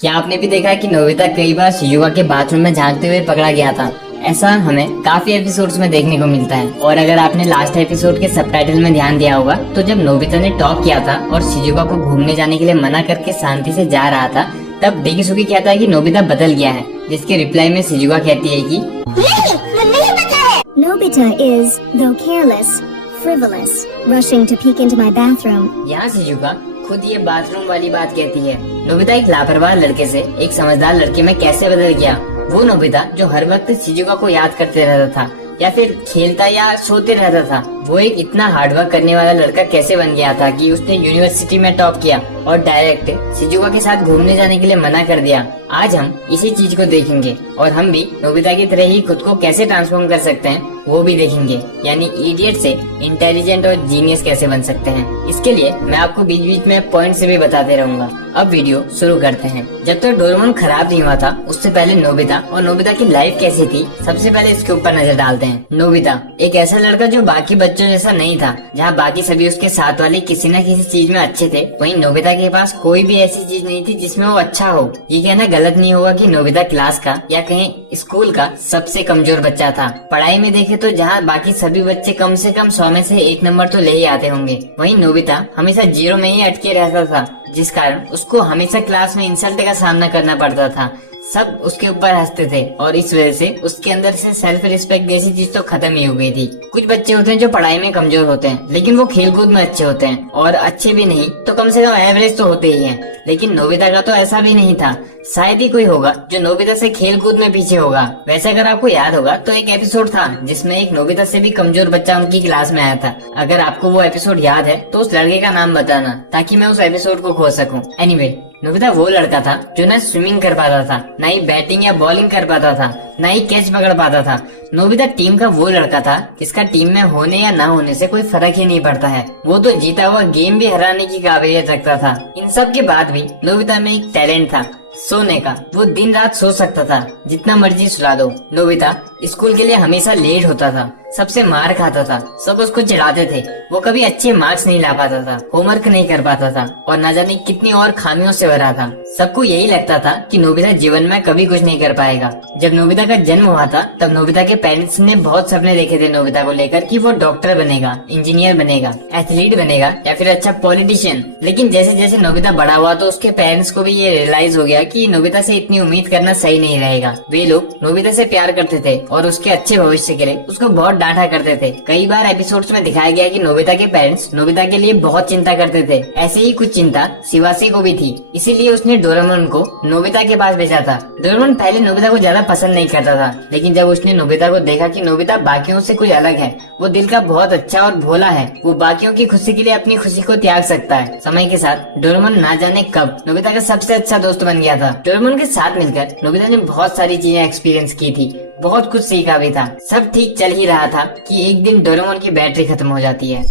क्या आपने भी देखा है कि नोबिता कई बार शिजुका के बाथरूम में झांकते हुए पकड़ा गया था। ऐसा हमें काफी एपिसोड्स में देखने को मिलता है। और अगर आपने लास्ट एपिसोड के सबटाइटल में ध्यान दिया होगा तो जब नोबिता ने टॉक किया था और शिजुका को घूमने जाने के लिए मना करके शांति से जा रहा था, तब डेकिसुकी कहता है कि नोबिता बदल गया है, जिसके रिप्लाई में शिजुका कहती है कि नहीं पता है। Nobita is, though careless, frivolous, rushing to peek into my bathroom. यहाँ शिजुका खुद ये बाथरूम वाली बात कहती है। नोबिता एक लापरवाह लड़के से एक समझदार लड़के में कैसे बदल गया। वो नोबिता जो हर वक्त शिजुका को याद करते रहता था या फिर खेलता या सोते रहता था, वो एक इतना हार्डवर्क करने वाला लड़का कैसे बन गया था कि उसने यूनिवर्सिटी में टॉप किया और डायरेक्ट शिजुका के साथ घूमने जाने के लिए मना कर दिया। आज हम इसी चीज को देखेंगे और हम भी नोबिता की तरह ही खुद को कैसे ट्रांसफॉर्म कर सकते हैं वो भी देखेंगे, यानी इडियट से इंटेलिजेंट और जीनियस कैसे बन सकते हैं। इसके लिए मैं आपको बीच बीच में पॉइंट से भी बताते रहूंगा। अब वीडियो शुरू करते हैं। जब तक डोरेमोन खराब नहीं हुआ था उससे पहले नोबिता और नोबिता की लाइफ कैसी थी, सबसे पहले इसके ऊपर नजर डालते हैं। नोबिता एक ऐसा लड़का जो बाकी बच्चों जैसा नहीं था। जहाँ बाकी सभी उसके साथ वाले किसी न किसी चीज में अच्छे थे, वहीं नोबिता के पास कोई भी ऐसी चीज नहीं थी जिसमें वो अच्छा हो। ये कहना गलत नहीं होगा कि नोबिता क्लास का या कहीं स्कूल का सबसे कमजोर बच्चा था। पढ़ाई में देखे तो जहाँ बाकी सभी बच्चे कम से कम 100 में से 1 नंबर तो ले ही आते होंगे, वहीं नोबिता हमेशा 0 में ही अटके रहता था, जिस कारण उसको हमेशा क्लास में इंसल्ट का सामना करना पड़ता था। सब उसके ऊपर हंसते थे और इस वजह से उसके अंदर से सेल्फ रिस्पेक्ट जैसी चीज तो खत्म ही हो गई थी। कुछ बच्चे होते हैं जो पढ़ाई में कमजोर होते हैं लेकिन वो खेलकूद में अच्छे होते हैं, और अच्छे भी नहीं तो कम से कम एवरेज तो होते ही हैं। लेकिन नोबिता का तो ऐसा भी नहीं था। शायद ही कोई होगा जो नोबिता से खेलकूद में पीछे होगा। वैसे अगर आपको याद होगा तो एक एपिसोड था जिसमें एक नोबिता से भी कमजोर बच्चा उनकी क्लास में आया था। अगर आपको वो एपिसोड याद है तो उस लड़के का नाम बताना ताकि मैं उस एपिसोड को खोज सकूं। एनीवे, नोबिता वो लड़का था जो न स्विमिंग कर पाता था, न ही बैटिंग या बॉलिंग कर पाता था, न ही कैच पकड़ पाता था। नोबिता टीम का वो लड़का था जिसका टीम में होने या ना होने से कोई फर्क ही नहीं पड़ता है। वो तो जीता हुआ गेम भी हराने की काबिलियत रखता था। इन सब के बाद भी नोबिता में एक टैलेंट था, सोने का। वो दिन रात सो सकता था, जितना मर्जी सुला दो। नोबिता स्कूल के लिए हमेशा लेट होता था, सबसे मार खाता था, सब उसको चिढ़ाते थे। वो कभी अच्छे मार्क्स नहीं ला पाता था, होमवर्क नहीं कर पाता था और न जाने कितनी और खामियों से भरा था। सबको यही लगता था कि नोबिता जीवन में कभी कुछ नहीं कर पाएगा। जब नोबिता का जन्म हुआ था तब नोबिता के पेरेंट्स ने बहुत सपने देखे थे नोबिता को लेकर कि वो डॉक्टर बनेगा, इंजीनियर बनेगा, एथलीट बनेगा या फिर अच्छा पॉलिटिशियन। लेकिन जैसे जैसे नोबिता बड़ा हुआ तो उसके पेरेंट्स को भी ये रियलाइज हो गया कि नोबिता से इतनी उम्मीद करना सही नहीं रहेगा। वे लोग नोबिता से प्यार करते थे और उसके अच्छे भविष्य के लिए उसको बहुत डांटा करते थे। कई बार एपिसोड्स में दिखाया गया कि नोबिता के पेरेंट्स नोबिता के लिए बहुत चिंता करते थे। ऐसे ही कुछ चिंता शिवाशी को भी थी, इसीलिए उसने डोरेमोन को नोबिता के पास भेजा था। डोरेमोन पहले नोबिता को ज्यादा पसंद नहीं करता था, लेकिन जब उसने नोबिता को देखा कि नोबिता बाकियों से कुछ अलग है, वो दिल का बहुत अच्छा और भोला है, वो बाकियों की खुशी के लिए अपनी खुशी को त्याग सकता है। समय के साथ डोरेमोन ना जाने कब नोबिता का सबसे अच्छा दोस्त बन गया था। डोरेमोन के साथ मिलकर नोबिता ने बहुत सारी चीजें एक्सपीरियंस की थी, बहुत कुछ सीखा भी था। सब ठीक चल ही रहा था कि एक दिन डोरेमोन की बैटरी खत्म हो जाती है।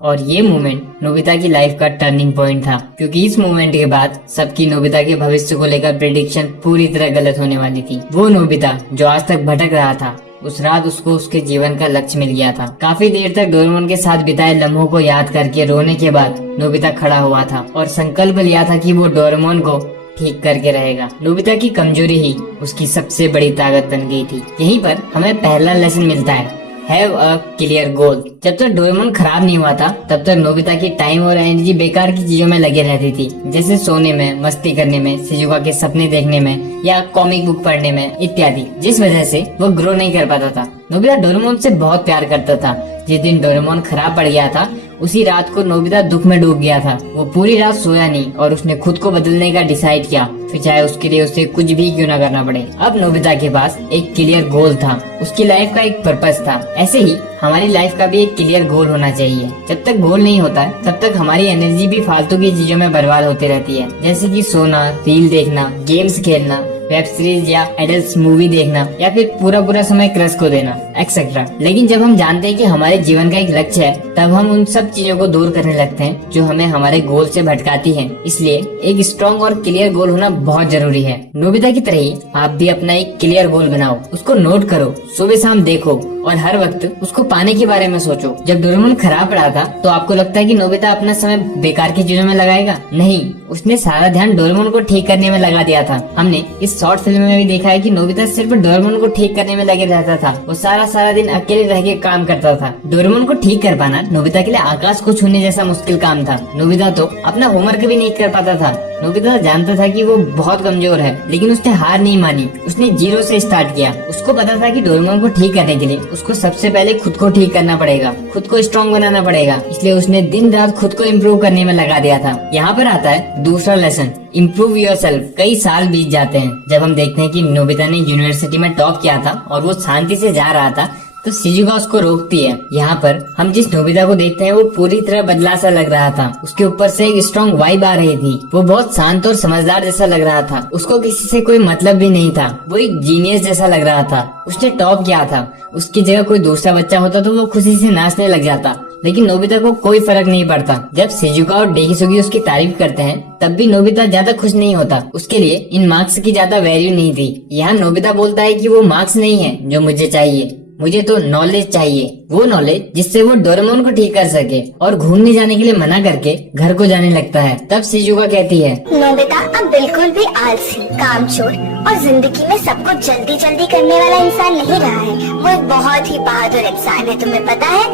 और ये मोमेंट नोबिता की लाइफ का टर्निंग पॉइंट था, क्योंकि इस मोमेंट के बाद सबकी नोबिता के भविष्य को लेकर प्रेडिक्शन पूरी तरह गलत होने वाली थी। वो नोबिता जो आज तक भटक रहा था, उस रात उसको उसके जीवन का लक्ष्य मिल गया था। काफी देर तक डोरेमोन के साथ बिताए लम्हों को याद करके रोने के बाद नोबिता खड़ा हुआ था और संकल्प लिया था कि वो डोरेमोन को ठीक करके रहेगा। नोबिता की कमजोरी ही उसकी सबसे बड़ी ताकत बन गई थी। यहीं पर हमें पहला लेसन मिलता है, हैव अ क्लियर गोल। जब तक डोरेमोन खराब नहीं हुआ था तब तक नोबिता की टाइम और एनर्जी बेकार की चीजों में लगे रहती थी, जैसे सोने में, मस्ती करने में, शिजुका के सपने देखने में या कॉमिक बुक पढ़ने में इत्यादि, जिस वजह से वो ग्रो नहीं कर पाता था। नोबिता डोरेमोन से बहुत प्यार करता था। जिस दिन डोरेमोन खराब पड़ गया था उसी रात को नोबिता दुख में डूब गया था। वो पूरी रात सोया नहीं और उसने खुद को बदलने का डिसाइड किया, फिर चाहे उसके लिए उसे कुछ भी क्यों न करना पड़े। अब नोबिता के पास एक क्लियर गोल था, उसकी लाइफ का एक पर्पस था। ऐसे ही हमारी लाइफ का भी एक क्लियर गोल होना चाहिए। जब तक गोल नहीं होता तब तक हमारी एनर्जी भी फालतू की चीजों में बर्बाद होती रहती है, जैसे कि सोना, रील देखना, गेम्स खेलना, वेब सीरीज या एडल्ट मूवी देखना या फिर पूरा समय क्रश को देना एक्सेट्रा। लेकिन जब हम जानते हैं कि हमारे जीवन का एक लक्ष्य है तब हम उन सब चीजों को दूर करने लगते हैं जो हमें हमारे गोल से भटकाती हैं। इसलिए एक स्ट्रॉन्ग और क्लियर गोल होना बहुत जरूरी है। नोबिता की तरह ही आप भी अपना एक क्लियर गोल बनाओ, उसको नोट करो, सुबह शाम देखो और हर वक्त उसको पाने के बारे में सोचो। जब डोरेमोन खराब रहा था तो आपको लगता है कि नोबिता अपना समय बेकार की चीजों में लगाएगा? नहीं, उसने सारा ध्यान डोरेमोन को ठीक करने में लगा दिया था। हमने इस शॉर्ट फिल्म में भी देखा है कि नोबिता सिर्फ डोरेमोन को ठीक करने में लगे रहता था। वो सारा दिन अकेले रह के काम करता था। डोरेमोन को ठीक कर पाना नोबिता के लिए आकाश को छूने जैसा मुश्किल काम था। नोबिता तो अपना होमवर्क भी नहीं कर पाता था। नोबिता जानता था कि वो बहुत कमजोर है, लेकिन उसने हार नहीं मानी। उसने 0 से स्टार्ट किया। उसको पता था कि डोरेमोन को ठीक करने के लिए उसको सबसे पहले खुद को ठीक करना पड़ेगा, खुद को स्ट्रॉन्ग बनाना पड़ेगा। इसलिए उसने दिन रात खुद को इम्प्रूव करने में लगा दिया था। यहाँ पर आता है दूसरा लेसन, इम्प्रूव योरसेल्फ। कई साल बीत जाते हैं जब हम देखते हैं कि नोबिता ने यूनिवर्सिटी में टॉप किया था और वो शांति से जा रहा था तो शिजुका उसको रोकती है। यहाँ पर हम जिस नोबिता को देखते हैं वो पूरी तरह बदला सा लग रहा था। उसके ऊपर से एक स्ट्रॉन्ग वाइब आ रही थी। वो बहुत शांत और समझदार जैसा लग रहा था। उसको किसी से कोई मतलब भी नहीं था। वो एक जीनियस जैसा लग रहा था। उसने टॉप किया था। उसकी जगह कोई दूसरा बच्चा होता तो वो खुशी से नाचने लग जाता, लेकिन नोबिता को कोई फर्क नहीं पड़ता। जब शिजुका और डेकिसुगी उसकी तारीफ करते हैं तब भी नोबिता ज्यादा खुश नहीं होता। उसके लिए इन मार्क्स की ज्यादा वैल्यू नहीं थी। यहाँ नोबिता बोलता है कि वो मार्क्स नहीं है जो मुझे चाहिए, मुझे तो नॉलेज चाहिए। वो नॉलेज जिससे वो डोरेमोन को ठीक कर सके। और घूमने जाने के लिए मना करके घर को जाने लगता है। तब शिजुका कहती है, नोबिता अब बिल्कुल भी आलसी, कामचोर और जिंदगी में सब कुछ जल्दी जल्दी करने वाला इंसान नहीं रहा है। वो एक बहुत ही बहादुर इंसान है, तुम्हें पता है।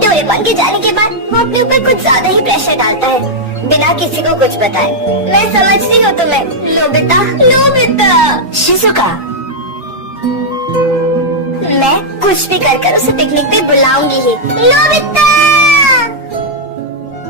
डोरेमोन के जाने के बाद वो अपने ऊपर कुछ ज्यादा ही प्रेशर डालता है बिना किसी को कुछ बताए। मैं समझती हूँ तुम्हें नोबिता। नोबिता शिजुका, मैं कुछ भी कर उसे पिकनिक पे बुलाऊंगी ही। नोबिता!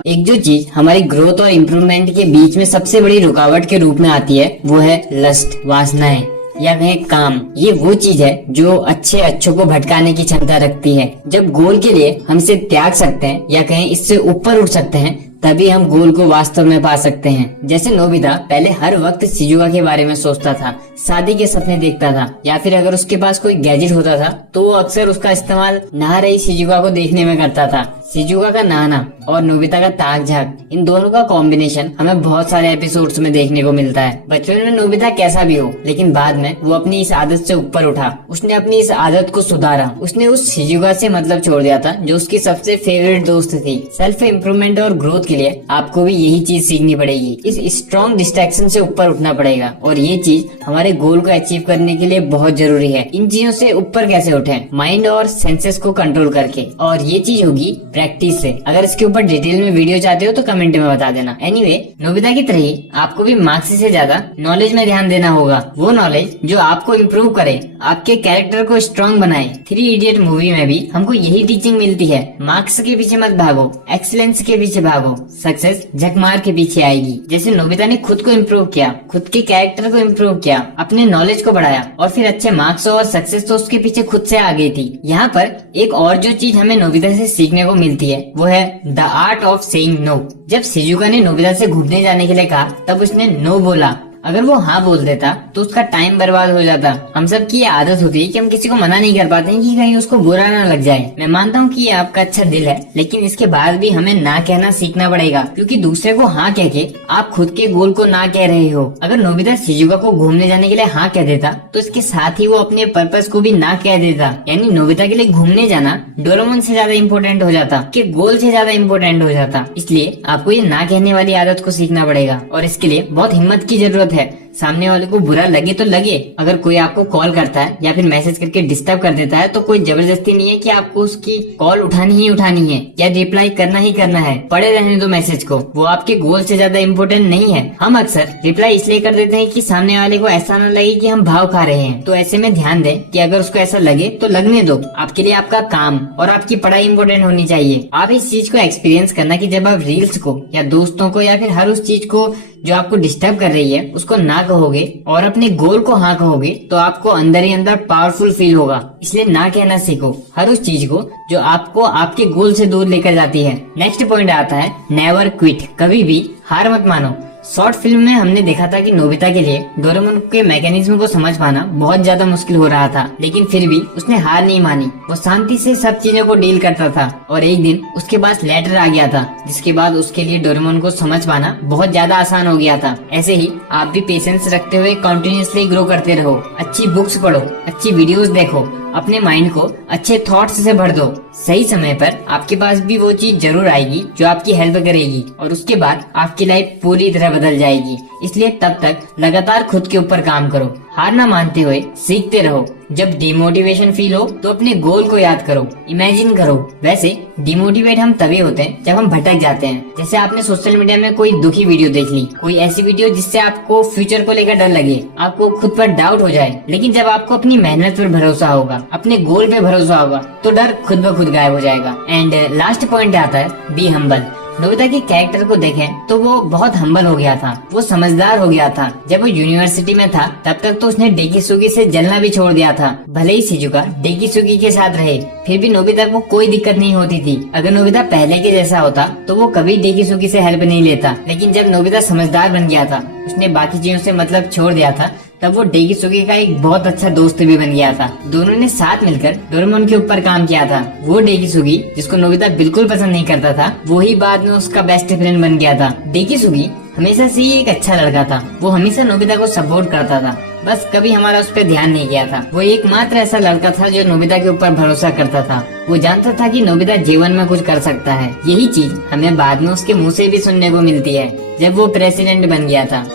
एक जो चीज हमारी ग्रोथ और इम्प्रूवमेंट के बीच में सबसे बड़ी रुकावट के रूप में आती है वो है लस्ट, वासनाएं या कहें काम। ये वो चीज है जो अच्छों को भटकाने की क्षमता रखती है। जब गोल के लिए हम इसे त्याग सकते हैं या कहें इससे ऊपर उठ सकते हैं तभी हम गोल को वास्तव में पा सकते हैं। जैसे नोबिता पहले हर वक्त शिजुका के बारे में सोचता था, शादी के सपने देखता था, या फिर अगर उसके पास कोई गैजेट होता था तो वो अक्सर उसका इस्तेमाल नहा रही शिजुका को देखने में करता था। शिजुका का नहाना और नोबिता का ताक झाक, इन दोनों का कॉम्बिनेशन हमें बहुत सारे एपिसोड्स में देखने को मिलता है। बचपन में नोबिता कैसा भी हो, लेकिन बाद में वो अपनी इस आदत से ऊपर उठा। उसने अपनी इस आदत को सुधारा। उसने उस शिजुका से मतलब छोड़ दिया था जो उसकी सबसे फेवरेट दोस्त थी। सेल्फ इम्प्रूवमेंट और ग्रोथ के लिए आपको भी यही चीज सीखनी पड़ेगी। इस स्ट्रॉन्ग डिस्ट्रैक्शन से ऊपर उठना पड़ेगा और ये चीज हमारे गोल को अचीव करने के लिए बहुत जरूरी है। इन चीजों से ऊपर कैसे उठें? माइंड और सेंसेस को कंट्रोल करके, और ये चीज होगी प्रैक्टिस से। अगर इसके ऊपर डिटेल में वीडियो चाहते हो तो कमेंट में बता देना। एनीवे, नोबिता की तरह ही आपको भी मार्क्स से ज्यादा नॉलेज में ध्यान देना होगा। वो नॉलेज जो आपको इम्प्रूव करे, आपके कैरेक्टर को स्ट्रॉन्ग बनाए। 3 इडियट मूवी में भी हमको यही टीचिंग मिलती है। मार्क्स के पीछे मत भागो, एक्सीलेंस के पीछे भागो, सक्सेस झकमार के पीछे आएगी। जैसे नोबिता ने खुद को इम्प्रूव किया, खुद के कैरेक्टर को इम्प्रूव किया, अपने नॉलेज को बढ़ाया और फिर अच्छे मार्क्स और सक्सेस तो उसके पीछे खुद से आ गई थी। यहाँ पर एक और जो चीज हमें नोबिता से सीखने को मिलती है वो है the art of saying no. जब शिजुका ने नोबिता से घूमने जाने के लिए कहा तब उसने नो बोला। अगर वो हाँ बोल देता तो उसका टाइम बर्बाद हो जाता। हम सब की ये आदत होती है कि हम किसी को मना नहीं कर पाते हैं कि कहीं उसको बुरा ना लग जाए। मैं मानता हूँ कि ये आपका अच्छा दिल है, लेकिन इसके बाद भी हमें ना कहना सीखना पड़ेगा, क्योंकि दूसरे को हाँ कह के आप खुद के गोल को ना कह रहे हो। अगर नोबिता शिजुका को घूमने जाने के लिए हाँ कह देता तो इसके साथ ही वो अपने पर्पस को भी ना कह देता। यानी नोबिता के लिए घूमने जाना डोरेमोन से ज्यादा इम्पोर्टेंट हो जाता, के गोल से ज्यादा इम्पोर्टेंट हो जाता। इसलिए आपको ये ना कहने वाली आदत को सीखना पड़ेगा और इसके लिए बहुत हिम्मत की जरूरत है। सामने वाले को बुरा लगे तो लगे। अगर कोई आपको कॉल करता है या फिर मैसेज करके डिस्टर्ब कर देता है तो कोई जबरदस्ती नहीं है कि आपको उसकी कॉल उठानी ही उठानी है या रिप्लाई करना ही करना है। पड़े रहने दो मैसेज को, वो आपके गोल से ज्यादा इम्पोर्टेंट नहीं है। हम अक्सर रिप्लाई इसलिए कर देते हैं कि सामने वाले को ऐसा न लगे कि हम भाव खा रहे हैं। तो ऐसे में ध्यान दें कि अगर उसको ऐसा लगे तो लगने दो। आपके लिए आपका काम और आपकी पढ़ाई इम्पोर्टेंट होनी चाहिए। आप इस चीज को एक्सपीरियंस करना कि जब आप रील्स को या दोस्तों को या फिर हर उस चीज को जो आपको डिस्टर्ब कर रही है उसको ना कहोगे और अपने गोल को हाँ कहोगे तो आपको अंदर ही अंदर पावरफुल फील होगा। इसलिए ना कहना सीखो हर उस चीज को जो आपको आपके गोल से दूर लेकर जाती है। नेक्स्ट पॉइंट आता है नेवर क्विट। कभी भी हार मत मानो। शॉर्ट फिल्म में हमने देखा था कि नोबिता के लिए डोरेमोन के मैकेनिज्म को समझ पाना बहुत ज्यादा मुश्किल हो रहा था, लेकिन फिर भी उसने हार नहीं मानी। वो शांति से सब चीजों को डील करता था और एक दिन उसके पास लेटर आ गया था, जिसके बाद उसके लिए डोरेमोन को समझ पाना बहुत ज्यादा आसान हो गया था। ऐसे ही आप भी पेशेंस रखते हुए कंटिन्यूअसली ग्रो करते रहो। अच्छी बुक्स पढ़ो, अच्छी वीडियोस देखो, अपने माइंड को अच्छे थॉट्स से भर दो। सही समय पर आपके पास भी वो चीज जरूर आएगी जो आपकी हेल्प करेगी और उसके बाद आपकी लाइफ पूरी तरह बदल जाएगी। इसलिए तब तक लगातार खुद के ऊपर काम करो, हार ना मानते हुए सीखते रहो। जब डिमोटिवेशन फील हो तो अपने गोल को याद करो, इमेजिन करो। वैसे डिमोटिवेट हम तभी होते हैं जब हम भटक जाते हैं। जैसे आपने सोशल मीडिया में कोई दुखी वीडियो देख ली, कोई ऐसी वीडियो जिससे आपको फ्यूचर को लेकर डर लगे, आपको खुद पर डाउट हो जाए। लेकिन जब आपको अपनी मेहनत पर भरोसा होगा, अपने गोल पे भरोसा होगा, तो डर खुद ब खुद गायब हो जाएगा। एंड लास्ट पॉइंट आता है बी हम्बल। नोबिता के कैरेक्टर को देखें तो वो बहुत हम्बल हो गया था, वो समझदार हो गया था। जब वो यूनिवर्सिटी में था तब तक तो उसने डेकिसुगी से जलना भी छोड़ दिया था। भले ही शिजुका डेकिसुगी के साथ रहे, फिर भी नोबिता को कोई दिक्कत नहीं होती थी। अगर नोबिता पहले के जैसा होता तो वो कभी डेकिसुगी से हेल्प नहीं लेता। लेकिन जब नोबिता समझदार बन गया था, उसने बाकी चीजों से मतलब छोड़ दिया था, तब वो डेकिसुगी का एक बहुत अच्छा दोस्त भी बन गया था। दोनों ने साथ मिलकर डोरेमोन के ऊपर काम किया था। वो डेकिसुगी जिसको नोबिता बिल्कुल पसंद नहीं करता था, वो ही बाद में उसका बेस्ट फ्रेंड बन गया था। डेकिसुगी हमेशा से ही एक अच्छा लड़का था। वो हमेशा नोबिता को सपोर्ट करता था, बस कभी हमारा उस पर ध्यान नहीं गया था। वो एकमात्र ऐसा लड़का था जो नोबिता के ऊपर भरोसा करता था। वो जानता था कि नोबिता जीवन में कुछ कर सकता है। यही चीज हमें बाद में उसके मुँह से भी सुनने को मिलती है जब वो प्रेसिडेंट बन गया था।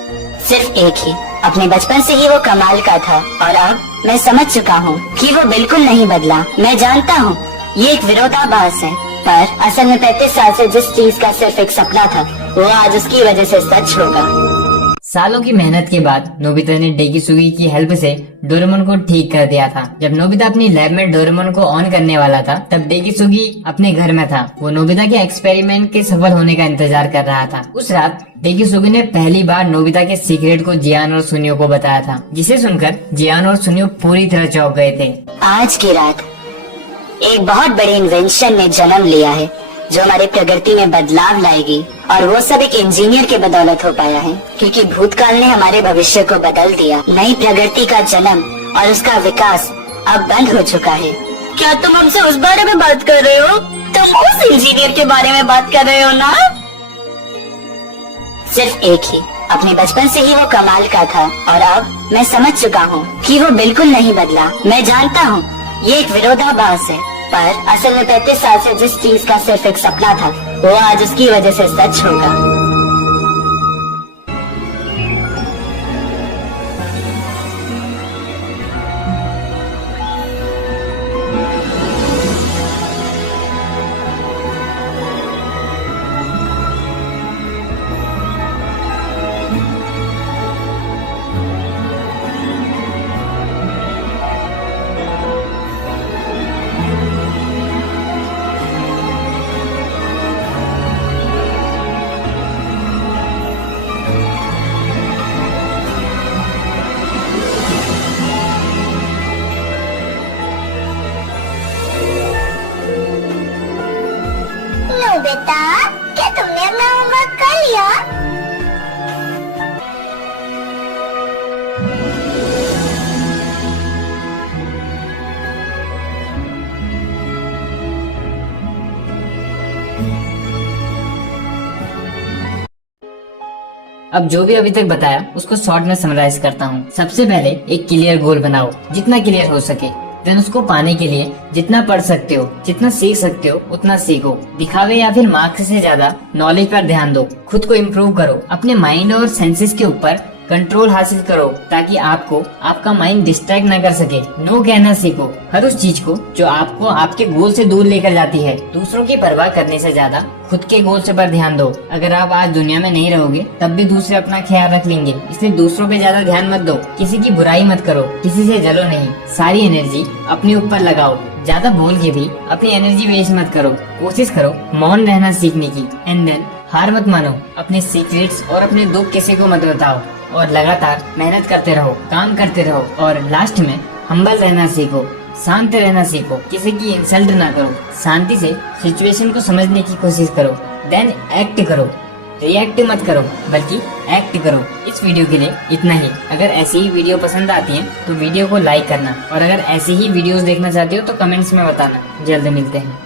सिर्फ एक ही, अपने बचपन से ही वो कमाल का था और अब मैं समझ चुका हूँ कि वो बिल्कुल नहीं बदला। मैं जानता हूँ ये एक विरोधाभास है, पर असल में 35 साल से जिस चीज का सिर्फ एक सपना था, वो आज उसकी वजह से सच होगा। सालों की मेहनत के बाद नोबिता ने डेकिसुगी की हेल्प से डोरेमोन को ठीक कर दिया था। जब नोबिता अपनी लैब में डोरेमोन को ऑन करने वाला था, तब डेकिसुगी अपने घर में था। वो नोबिता के एक्सपेरिमेंट के सफल होने का इंतजार कर रहा था। उस रात डेकिसुगी ने पहली बार नोबिता के सीक्रेट को जियान और सुनियो को बताया था, जिसे सुनकर जियान और सुनियो पूरी तरह चौंक गए थे। आज की रात एक बहुत बड़ी इन्वेंशन ने जन्म लिया है जो हमारी प्रगति में बदलाव लाएगी, और वो सब एक इंजीनियर के बदौलत हो पाया है, क्योंकि भूतकाल ने हमारे भविष्य को बदल दिया। नई प्रगति का जन्म और उसका विकास अब बंद हो चुका है। क्या तुम हमसे उस बारे में बात कर रहे हो? तुम उस इंजीनियर के बारे में बात कर रहे हो ना? सिर्फ एक ही, अपने बचपन से ही वो कमाल का था और अब मैं समझ चुका हूँ कि वो बिल्कुल नहीं बदला। मैं जानता हूँ ये एक विरोधाभास है, पर असल में 35 साल से जिस चीज का सिर्फ एक सपना था, वो आज उसकी वजह से सच होगा। बेटा, क्या तुमने अपना होमवर्क कर लिया? अब जो भी अभी तक बताया उसको शॉर्ट में समराइज करता हूँ। सबसे पहले एक क्लियर गोल बनाओ, जितना क्लियर हो सके। देन उसको पाने के लिए जितना पढ़ सकते हो, जितना सीख सकते हो उतना सीखो। दिखावे या फिर मार्क्स से ज्यादा नॉलेज पर ध्यान दो। खुद को इम्प्रूव करो, अपने माइंड और सेंसेस के ऊपर कंट्रोल हासिल करो, ताकि आपको आपका माइंड डिस्ट्रैक्ट न कर सके। नो कहना सीखो, हर उस चीज को जो आपको आपके गोल से दूर लेकर जाती है। दूसरों की परवाह करने से ज्यादा खुद के गोल से पर ध्यान दो। अगर आप आज दुनिया में नहीं रहोगे तब भी दूसरे अपना ख्याल रख लेंगे, इसलिए दूसरों पे ज्यादा ध्यान मत दो। किसी की बुराई मत करो, किसी से जलो नहीं। सारी एनर्जी अपने ऊपर लगाओ। ज्यादा बोल के भी अपनी एनर्जी वेस्ट मत करो। कोशिश करो मौन रहना सीखने की। एंड देन हार मत मानो, अपने सीक्रेट्स और अपने दुख किसी को मत बताओ और लगातार मेहनत करते रहो, काम करते रहो। और लास्ट में हम्बल रहना सीखो, शांत रहना सीखो, किसी की इंसल्ट ना करो। शांति से सिचुएशन को समझने की कोशिश करो, देन एक्ट करो। रिएक्ट मत करो बल्कि एक्ट करो। इस वीडियो के लिए इतना ही। अगर ऐसी ही वीडियो पसंद आती है तो वीडियो को लाइक करना, और अगर ऐसी ही वीडियोस देखना चाहते हो तो कमेंट्स में बताना। जल्द मिलते हैं।